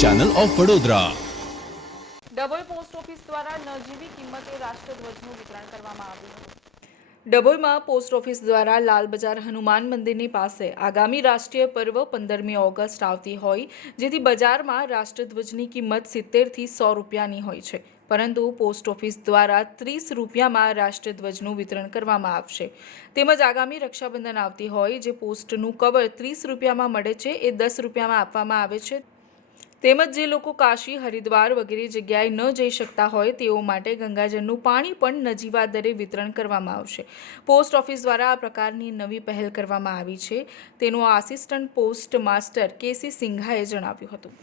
Channel of Vadodara. Dabhoi post office દ્વારા નજીવી કિંમતે રાષ્ટ્રધ્વજનું વિતરણ કરવામાં આવ્યું હતું। ડભોઈમાં પોસ્ટ ઓફિસ દ્વારા લાલ બજાર હનુમાન મંદિરની પાસે આગામી રાષ્ટ્રીય પર્વ 15મી ઓગસ્ટ આવતી હોય, જેથી બજારમાં રાષ્ટ્રધ્વજની કિંમત 70 થી 100 રૂપિયાની હોય છે, પરંતુ પોસ્ટ ઓફિસ દ્વારા 30 રૂપિયામાં રાષ્ટ્રધ્વજનું વિતરણ કરવામાં આવશે। તેમજ આગામી રક્ષાબંધન આવતી હોય, જે પોસ્ટનું કવર 30 રૂપિયામાં મળે છે એ 10 રૂપિયામાં આપવામાં આવે છે। તેમજ જે લોકો કાશી, હરિદ્વાર વગેરે જગ્યાએ ન જઈ શકતા હોય તેઓ માટે ગંગાજળનું પાણી પણ નજીવા દરે વિતરણ કરવામાં આવશે। પોસ્ટ ઓફિસ દ્વારા આ પ્રકારની નવી પહેલ કરવામાં આવી છે, તેનું આસિસ્ટન્ટ પોસ્ટ માસ્ટર કેસી સિંઘાએ જણાવ્યું હતું।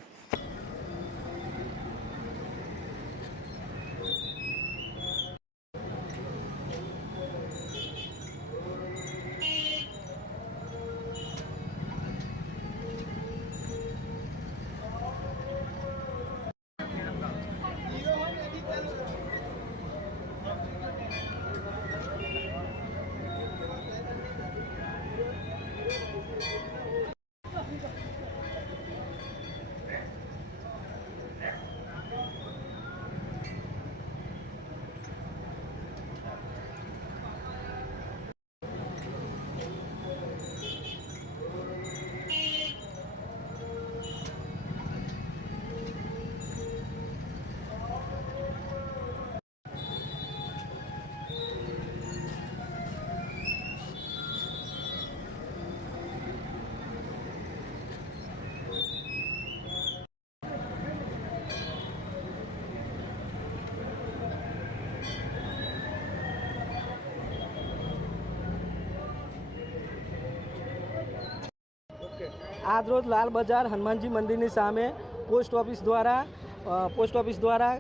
આજરોજ લાલ બજાર હનુમાનજી મંદિરની સામે પોસ્ટ ઓફિસ દ્વારા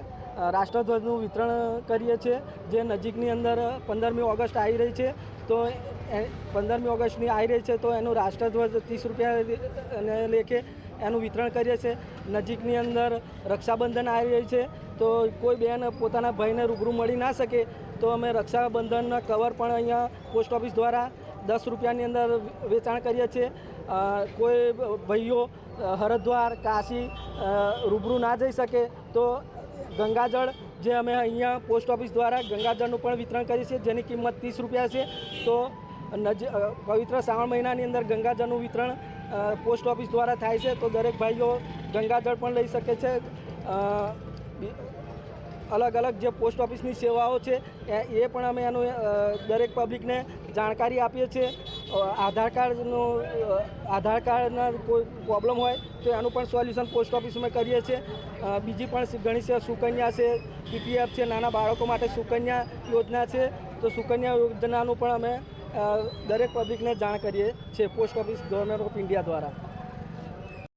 રાષ્ટ્રધ્વજનું વિતરણ કરીએ છીએ, જે નજીકની અંદર 15મી ઓગસ્ટ આવી રહી છે। તો 15મી ઓગસ્ટની આવી રહી છે તો એનું રાષ્ટ્રધ્વજ 30 રૂપિયા લેખે એનું વિતરણ કરીએ છીએ। નજીકની અંદર રક્ષાબંધન આવી રહી છે, તો કોઈ બહેન પોતાના ભાઈને રૂબરૂ મળી ના શકે તો અમે રક્ષાબંધનના કવર પણ અહીંયા પોસ્ટ ઓફિસ દ્વારા 10 રૂપિયાની અંદર વેચાણ કરીએ છીએ। કોઈ ભાઈઓ હરિદ્વાર, કાશી રૂબરૂ ના જઈ શકે તો ગંગાજળ, જે અમે અહીંયા પોસ્ટ ઓફિસ દ્વારા ગંગાજળનું પણ વિતરણ કરીએ છીએ, જેની કિંમત 30 રૂપિયા છે। તો પવિત્ર શ્રાવણ મહિનાની અંદર ગંગાજળનું વિતરણ પોસ્ટ ઓફિસ દ્વારા થાય છે, તો દરેક ભાઈઓ ગંગાજળ પણ લઈ શકે છે। અલગ અલગ જે પોસ્ટ ઓફિસની સેવાઓ છે એ પણ અમે એનું દરેક પબ્લિકને જાણકારી આપીએ છીએ। આધાર કાર્ડના કોઈ પ્રોબ્લેમ હોય તો એનું પણ સોલ્યુશન પોસ્ટ ઓફિસમાં કરીએ છીએ। બીજી પણ ઘણી છે, સુકન્યા છે, પીપીએફ છે, નાના બાળકો માટે સુકન્યા યોજના છે, તો સુકન્યા યોજનાનું પણ અમે દરેક પબ્લિકને જાણ કરીએ છીએ post office government of India દ્વારા।